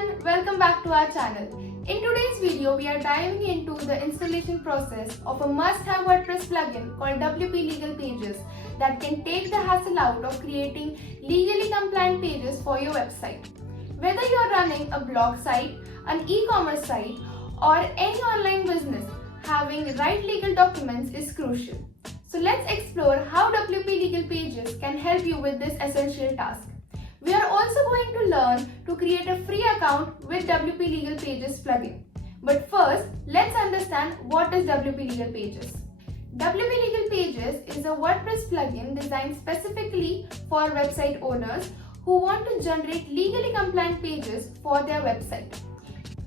everyone, welcome back to our channel. In today's video, we are diving into the installation process of a must-have WordPress plugin called WP Legal Pages that can take the hassle out of creating legally compliant pages for your website. Whether you are running a blog site, an e-commerce site, or any online business, having right legal documents is crucial. So let's explore how WP Legal Pages can help you with this essential task. We are also going to learn to create a free account with WP Legal Pages plugin. But first, let's understand what is WP Legal Pages. WP Legal Pages is a WordPress plugin designed specifically for website owners who want to generate legally compliant pages for their website.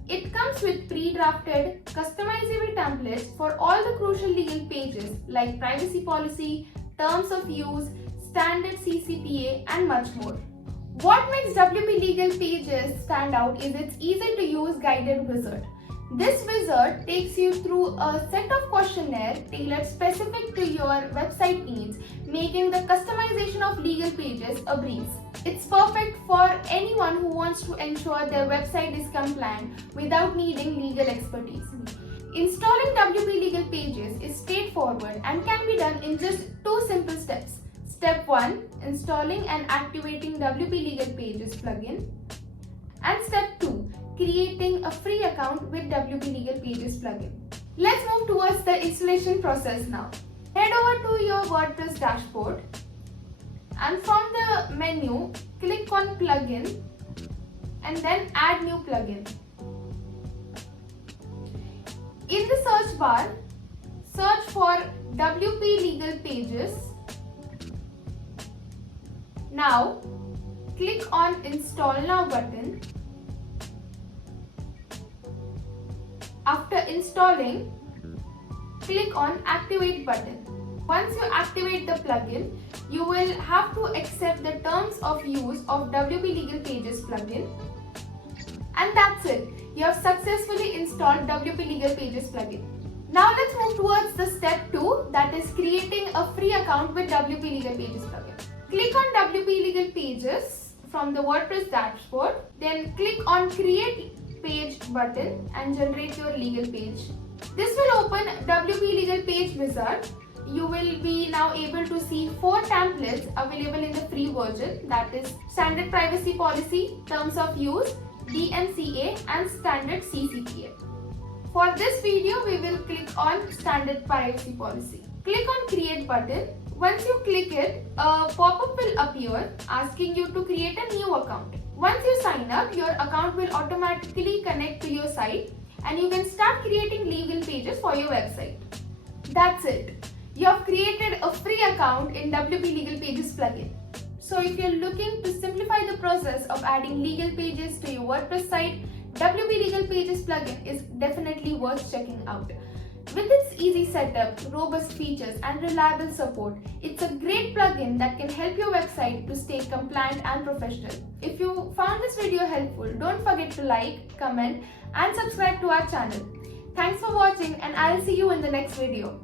It comes with pre-drafted, customizable templates for all the crucial legal pages like privacy policy, terms of use, standard CCPA, and much more. What makes WP Legal Pages stand out is its easy-to-use guided wizard. This wizard takes you through a set of questionnaires tailored specific to your website needs, making the customization of legal pages a breeze. It's perfect for anyone who wants to ensure their website is compliant without needing legal expertise. Installing WP Legal Pages is straightforward and can be done in just two simple steps. Step 1. Installing and activating WP Legal Pages plugin. And Step 2. Creating a free account with WP Legal Pages plugin. Let's move towards the installation process now. Head over to your WordPress dashboard and from the menu, click on Plugin and then Add New Plugin. In the search bar, search for WP Legal Pages. Now, click on Install Now button. After installing, click on Activate button. Once you activate the plugin, you will have to accept the terms of use of WP Legal Pages plugin. And that's it. You have successfully installed WP Legal Pages plugin. Now let's move towards the step 2, that is creating a free account with WP Legal Pages plugin. Click on WP Legal Pages from the WordPress dashboard, then click on Create Page button and generate your legal page. This will open WP Legal Page Wizard. You will be now able to see 4 templates available in the free version, that is Standard Privacy Policy, Terms of Use, DMCA and Standard CCPA. For this video, we will click on Standard Privacy Policy. Click on Create button. Once you click it, a pop-up will appear asking you to create a new account. Once you sign up, your account will automatically connect to your site and you can start creating legal pages for your website. That's it. You have created a free account in WP Legal Pages plugin. So if you're looking to simplify the process of adding legal pages to your WordPress site, WP Legal Pages plugin is definitely worth checking out. With its easy setup, robust features and reliable support, it's a great plugin that can help your website to stay compliant and professional. If you found this video helpful, don't forget to like, comment and subscribe to our channel. Thanks for watching and I'll see you in the next video.